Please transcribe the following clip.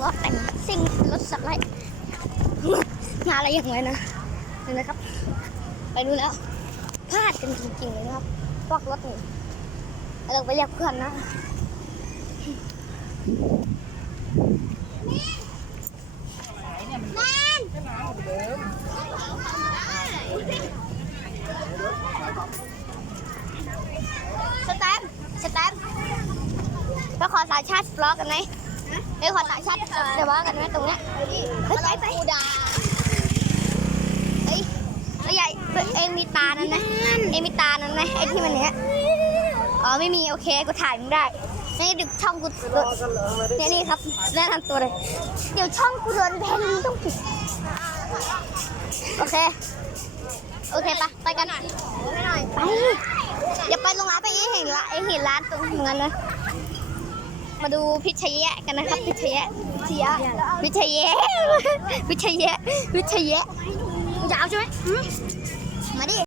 ล้อแต่งซิ่งรถสไลด์มาอะไรอย่างไรนะดูนะครับ ไปดูแล้วพลาดกันจริงๆเลยนะครับพวกรถนี่เราไปเรียกเพื่อนนะสแตมสแตมป์ไปขอสายชาติฟล็อกกันไหม ไปขอสายชาติเดี๋ยวว่ากันไหมตรงเนี้ยเฮ้ยไปไปเฮ้ยเฮ้ยใหญ่เองมีตานั้นนะเองมีตานั้นนะไอ้ที่มันเนี้ยอ๋อไม่มีโอเคกูถ่ายมึงได้นี่ดึกช่องกูเนี่ยนี่ครับแนะนำตัวเลย เดี๋ยวช่องกูโดนแบนมึงต้องปิดโอเค โอเคปะไปกันหน่อยไปอย่าไปตรงร้านไปเองเห็นละเองเห็นร้านตรงนั้นนะ มาดูพิชยะกันนะครับ พิชยะพิชยะพิชยะพิชยะพิชยะยาวใช่ไหมอืมมาดิ